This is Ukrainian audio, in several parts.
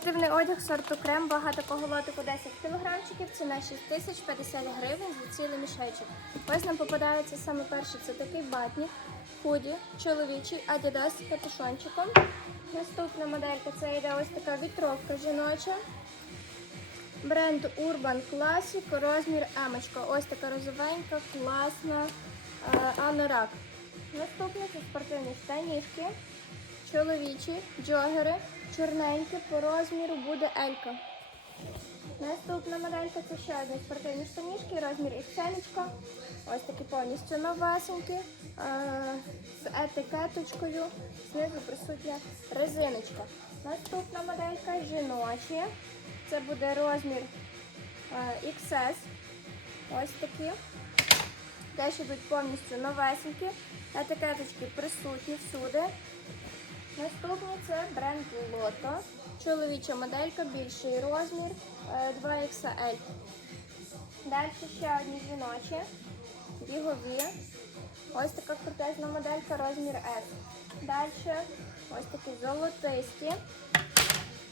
Спортивний одяг сорту крем, багато кого лотику 10 кілограмчиків, ціна 6 тисяч 50 гривень за цілий мішечок. Ось нам попадається саме перший, це такий батник, худі, чоловічий, адідас з капюшончиком. Наступна моделька це йде ось така вітровка жіноча. Бренд Urban Classic, розмір Емочка. Ось така розовенька, класна е, анорак. Наступне це спортивні штанішки, чоловічі, джогери, чорненькі, по розміру буде Елька. Наступна моделька це ще одні спортивні штанішки, розмір XL. Ось такі повністю новесенькі, з етикеточкою, знизу присутня резиночка. Наступна моделька жіночі. Це буде розмір XS. Ось такі. Теж ідуть повністю новесенькі. Етикеточки присутні всюди. Наступний це бренд Lotto. Чоловіча моделька, більший розмір е, 2XL. Далі ще одні жіночі, бігові. Ось така крутезна моделька, розмір S. Далі ось такі золотисті.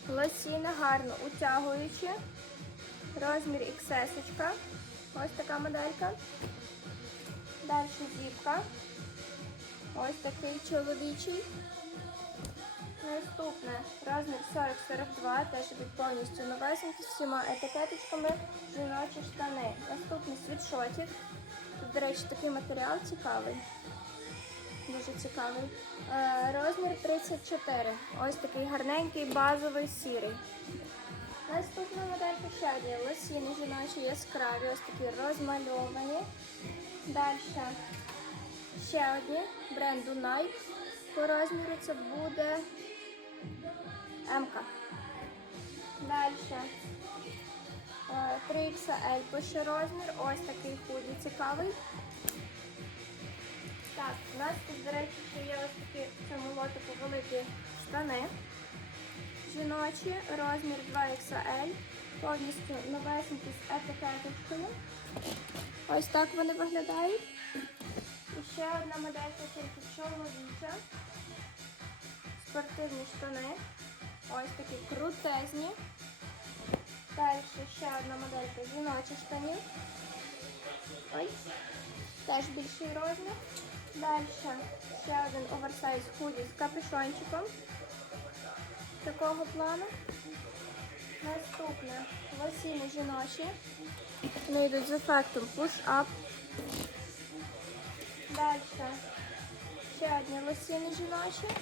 Лосіни гарно утягуючі. Розмір XS. Ось така моделька. Далі зіпка. Ось такий чоловічий. Наступне розмір 40-42, теж ідуть повністю новесенькі з всіма етикеточками жіночі штани. Наступний світшотик. Тут, до речі, такий матеріал цікавий. Дуже цікавий. Е, розмір 34. Ось такий гарненький базовий сірий. Наступна моделька ще лосіни жіночі яскраві, ось такі розмальовані. Далі ще одні бренду Nike. По розміру це буде М-ка. Далі 3XL по ще розмір. Ось такий худі цікавий. Так, у нас тут, до речі, ще є ось такі в цьому лотику великі штани. Жіночі, розмір 2XL. Повністю новесенькі з етикеточкою. Ось так вони виглядають. І ще одна моделька тільки чоловіча. Спортивні штани. Ось такі крутезні. Далі ще одна моделька жіночі штани. Ой. Теж більший розмір. Далі ще один оверсайз худі з капюшончиком. Такого плану. Наступне лосіни жіночі. Вони йдуть з ефектом push-up. Далі ще одні лосіни жіночі.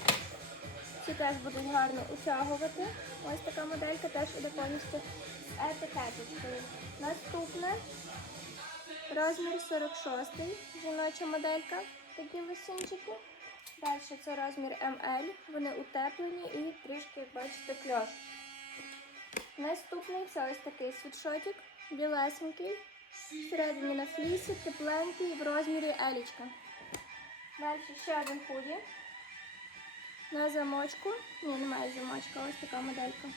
Ці теж будуть гарно утягувати. Ось така моделька теж іде повністю з. Наступне розмір 46 жіноча моделька. Такі лосінчики. Далі це розмір ML. Вони утеплені і трішки, як бачите, кльош. Наступний це ось такий світшотик, білесенький. Всередині на флісі, тепленький в розмірі елічка. Далі ще один худі. На замочку. Ні, немає замочка, ось така моделька.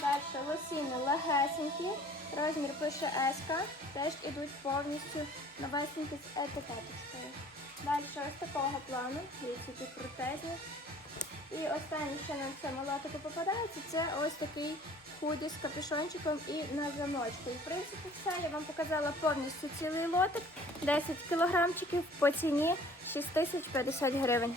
Далі лосіни легесенькі. Розмір пише S. Теж ідуть повністю новесенькі з етикеточкою. Далі ось такого плану. Дивіться, які крутезні. І останнє, що на цьому лотику попадається, це ось такий худі з капюшончиком і на замочку. І в принципі все, я вам показала повністю цілий лотик. 10 кілограмчиків по ціні 6050 гривень.